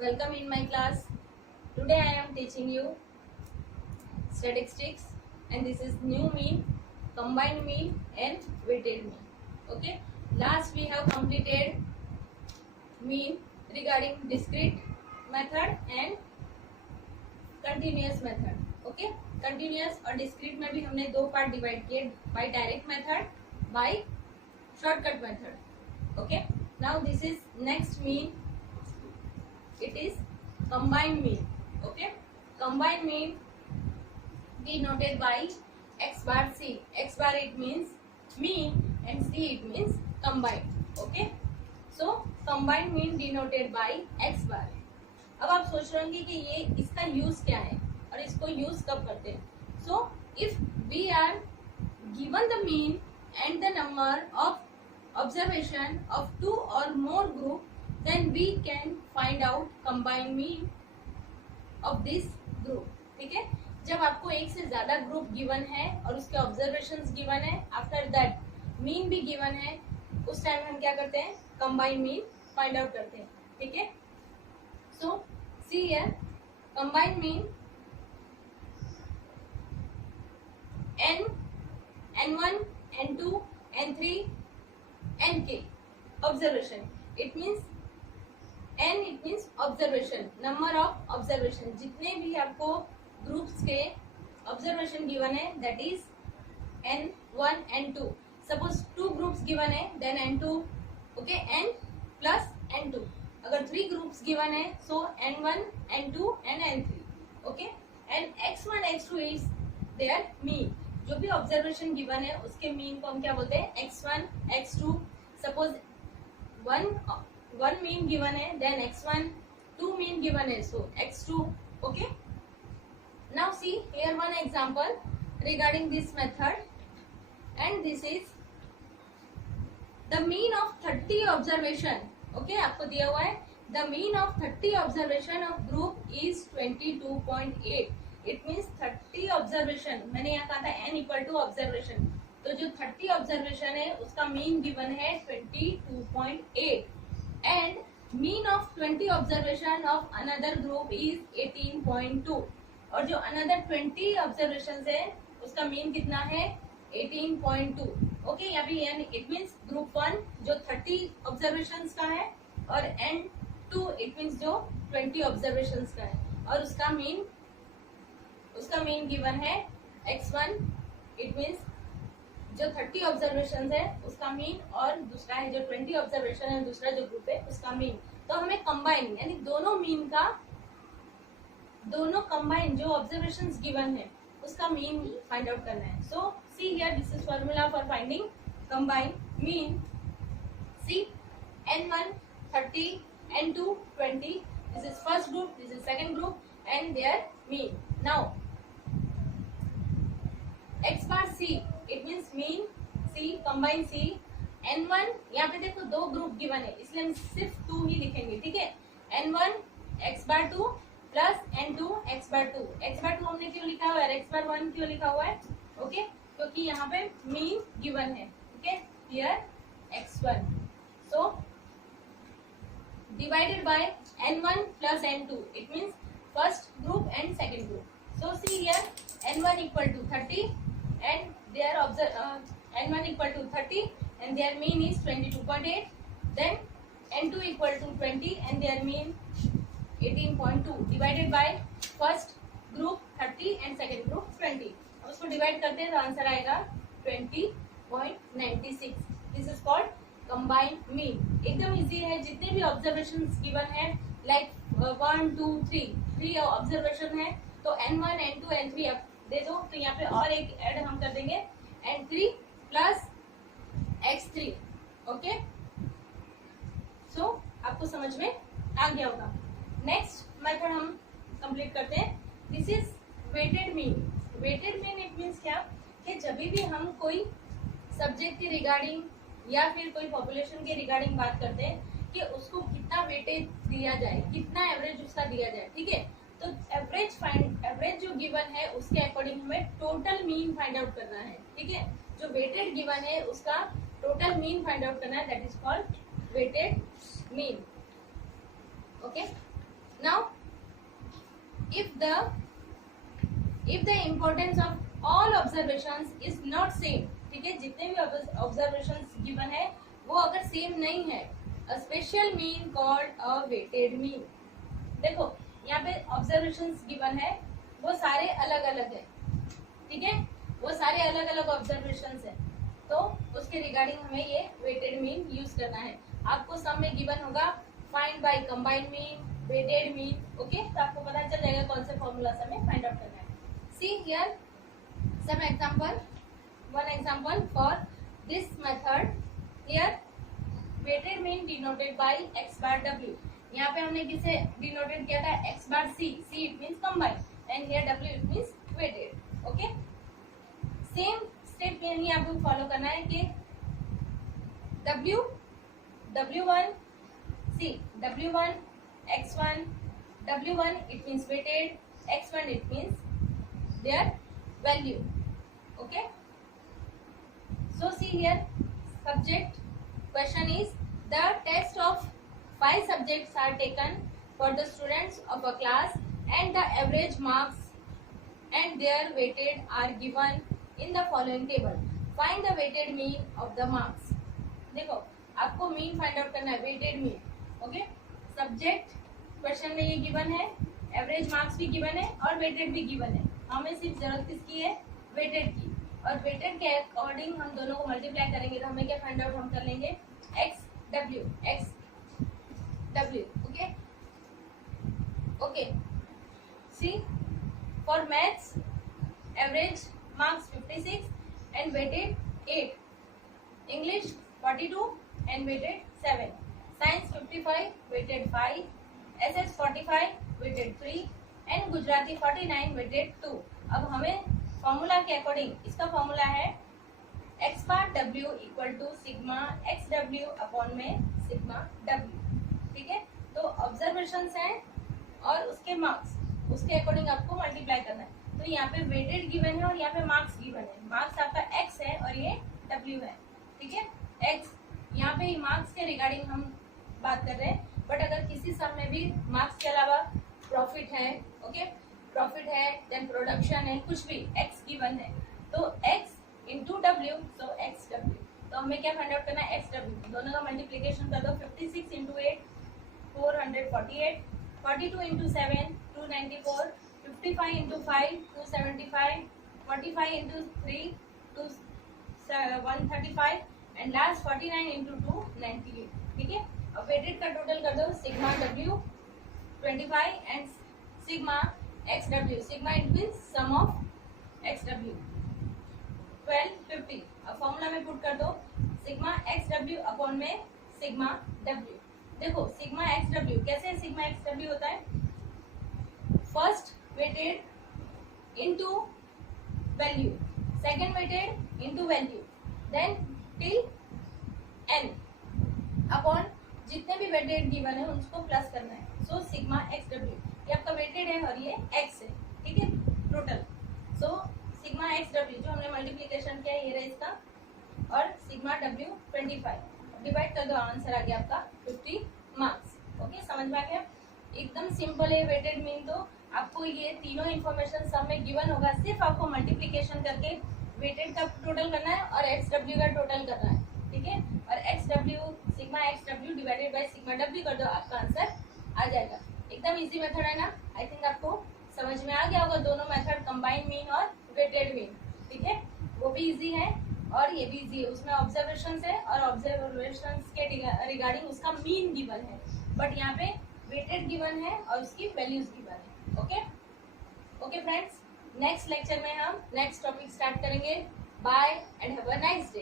Welcome in my class. Today I am teaching you statistics and this is new mean, combined mean and weighted mean. Okay. Last we have completed mean regarding discrete method and continuous method. Okay. Continuous और discrete में भी हमने दो part divide किए, by direct method, by shortcut method. Okay. Now this is next mean. It is combined mean. Okay, combined mean denoted by x bar c. X bar it means mean and c it means combined. Okay, so combined mean denoted by x bar. अब आप सोच रहे होंगे कि ये इसका use क्या है और इसको यूज कब करते हैं. So if we are given the mean and the number of observation of two or more group, then we can find out combined mean of this group. ठीक है, जब आपको एक से ज्यादा ग्रुप गिवन है और उसके ऑब्जर्वेशंस गिवन है, आफ्टर दैट मीन भी गिवन है, उस टाइम हम क्या करते हैं, कंबाइंड मीन फाइंड आउट करते हैं. ठीक है, so see here combined mean n1 n2 n3 nk observation. It means n it means observation, number of observation. जितने भी आपको ग्रुप्स के ऑब्जर्वेशन गिवन है that is n1 n2. Suppose two groups given है then n2. Okay, n plus n2. अगर three groups given है so n1 n2 and n3. Okay, and x1 x2 is there mean. जो भी observation given है उसके mean को हम क्या बोलते हैं, x1 x2. Suppose one mean given है then x1, two mean given है so x2. Okay, now see here one example regarding this method and this is the mean of 30 observation. Okay, आपको दिया हुआ है the mean of 30 observation of group is 22.8. It means 30 observation. मैंने यहाँ कहा था n equal to observation, तो जो 30 ऑब्जर्वेशन है उसका मीन गिवन है 22.8 and mean of 20 observation of another group is 18.2. और जो another 20 observations है उसका मीन कितना है 18.2. ओके, यहाँ पे it means group 1 जो 30 observations का है और n2 it means जो 20 observations का है और उसका मीन गिवन है x1. it means जो 30 ऑब्जर्वेशन है उसका मीन और दूसरा है जो 20 ऑब्जर्वेशन है दूसरा जो ग्रुप है उसका मीन. तो हमें कंबाइन यानी दोनों मीन का कंबाइन जो ऑब्जर्वेशन गिवन है उसका मीन फाइंड आउट करना है. So see here this is formula for finding combine mean. See n1 30 n2 20. This is first group, this is second group and there mean. Now x bar c it means mean c combine c. n1 यहाँ पे देखो दो group given है इसलिए हम सिर्फ 2 ही लिखेंगे. ठीक है, n1 x bar 2 plus n2 x bar 2. x bar 2 हमने क्यों लिखा हुआ है, x bar 1 क्यों लिखा हुआ है. ओके, क्योंकि यहाँ पे मीन गिवन है. Okay, here x1 so divided by n1 plus n2 it means first group and second group. So see here n1 equal to 30 and their n1 equal to 30 and their mean is 22.8. then n2 equal to 20 and their mean 18.2 divided by first group 30 and second group 20. अब उसको divide करते हैं तो answer आएगा 20.96. This is called combined mean. एकदम easy है. जितने भी ऑब्जर्वेशंस गिवन है लाइक 1 2 3 ऑब्जर्वेशन है तो n1 n2 n3 अब दे दो तो यहाँ पे और एक ऐड हम कर देंगे n3 प्लस x3. ओके, सो आपको समझ में आ गया होगा. नेक्स्ट मेथड हम कंप्लीट करते हैं. This is weighted mean. Weighted mean it means क्या कि जब भी हम कोई सब्जेक्ट के रिगार्डिंग या फिर कोई पॉपुलेशन के रिगार्डिंग बात करते हैं कि उसको कितना वेटेज दिया जाए, कितना एवरेज उसका दिया जाए. ठीक है, तो एवरेज जो गिवन है उसके अकॉर्डिंग हमें टोटल मीन फाइंड आउट करना है. ठीक है, जो वेटेड गिवन है उसका टोटल मीन फाइंड आउट करना है that is called weighted mean. Okay, now if the importance of all observations is not same, ठीक है, जितने भी observations given है वो अगर सेम नहीं है, a special mean called a weighted mean. देखो यहाँ पे observations given है वो सारे अलग अलग है, ठीक है, वो सारे अलग अलग observations है, तो उसके रिगार्डिंग हमें ये weighted mean यूज करना है. आपको सम में given होगा find by combined mean, weighted mean, okay, तो आपको पता चल जाएगा कौन से फॉर्मूला से हमें फाइंड आउट करना है. See here some example. One example for this method. Here weighted mean denoted by x bar w. यहाँ पे हमने किसे डिनोटेड किया था, x bar c. c it means combined and here w it means weighted. Okay. Same step यही आपको follow करना है कि w1 c w1 x1 w1 it means weighted, x1 it means their value. Okay, so see here subject question is the test of 5 subjects are taken for the students of a class and the average marks and their weighted are given in the following table. Find the weighted mean of the marks. देखो आपको mean find out करना है, weighted mean. Okay, subject question में ये given है, average marks भी given है और वेटेड भी गिवन है. हमें सिर्फ जरूरत किसकी है, वेटेड की. और वेटेड के अकॉर्डिंग हम दोनों को मल्टीप्लाई करेंगे तो हमें क्या फाइंड आउट हम कर लेंगे, एक्स डब्ल्यू. Okay okay. See for maths average marks 56 and weighted 8, English 42 and weighted 7, science 55 weighted 5, SS 45 weighted 3 and Gujarati 49 weighted 2. अब हमें फॉर्मूला के अकॉर्डिंग, इसका फॉर्मूला है x bar w equal to sigma x W upon में sigma w. ठीक है, तो observations हैं और उसके मार्क्स, उसके अकॉर्डिंग आपको मल्टीप्लाई करना है. तो यहाँ पे वेटेड गिवन है और यहाँ पे मार्क्स गिवन है. मार्क्स आपका x है और ये w है. ठीक है, x यहाँ पे मार्क्स के रिगार्डिंग हम बात कर रहे हैं, बट अगर किसी सम में भी मार्क्स के अलावा प्रॉफिट है, ओके, प्रॉफिट है, देन प्रोडक्शन है, कुछ भी x गिवन है, तो x इंटू डब्ल्यू, सो एक्स डब्ल्यू. तो हमें क्या फाइंड आउट करना है, एक्स डब्ल्यू. दोनों का मल्टीप्लीकेशन कर दो, 56 into 8 448, 42 into 7 294, 55 into 5 275, 45 into 3 135 and last 49 into 2 98. ठीक है, अब वेटेड का टोटल कर दो, sigma W 25 and sigma x W. Sigma it means sum of X W 1250. अब फॉर्मूला में पुट कर दो, सिग्मा एक्स डब्ल्यू अपॉन में सिग्मा डब्ल्यू. देखो सिग्मा एक्स डब्ल्यू कैसे सिग्मा एक्स डब्ल्यू होता है, first weighted into value, second weighted into value, then till n upon जितने भी वेटेड गिवन है उसको प्लस करना है. सो सिग्मा एक्स डब्ल्यू, ये आपका वेटेड है और ये x है. ठीक है, total. So sigma x W जो हमने मल्टीप्लीकेशन किया है ये रहा इसका, और सिग्मा डब्ल्यू 25. डिवाइड कर दो, आंसर आ गया आपका 50 मार्क्स. ओके, समझ में आ गया, एकदम सिंपल है. वेटेड मीन तो आपको ये तीनों इन्फॉर्मेशन सब में गिवन होगा, सिर्फ आपको मल्टीप्लीकेशन करके वेटेड का टोटल करना है और एक्स डब्ल्यू का टोटल करना है. ठीक है, और x W sigma x W divided by sigma W कर दो, आपका आंसर आ जाएगा. एकदम इजी मेथड है ना. आई थिंक आपको समझ में आ गया होगा दोनों मेथड, कंबाइंड मीन और वेटेड मीन. ठीक है, वो भी इजी है और ये भी इजी है. उसमें ऑब्जर्वेशन है और ऑब्जर्वेशन के रिगार्डिंग उसका मीन गिवन है, बट यहाँ पे वेटेड गिवन है और उसकी वैल्यूज गिवन है. Okay okay friends, next lecture में हम नेक्स्ट टॉपिक स्टार्ट करेंगे. Bye and have a nice day.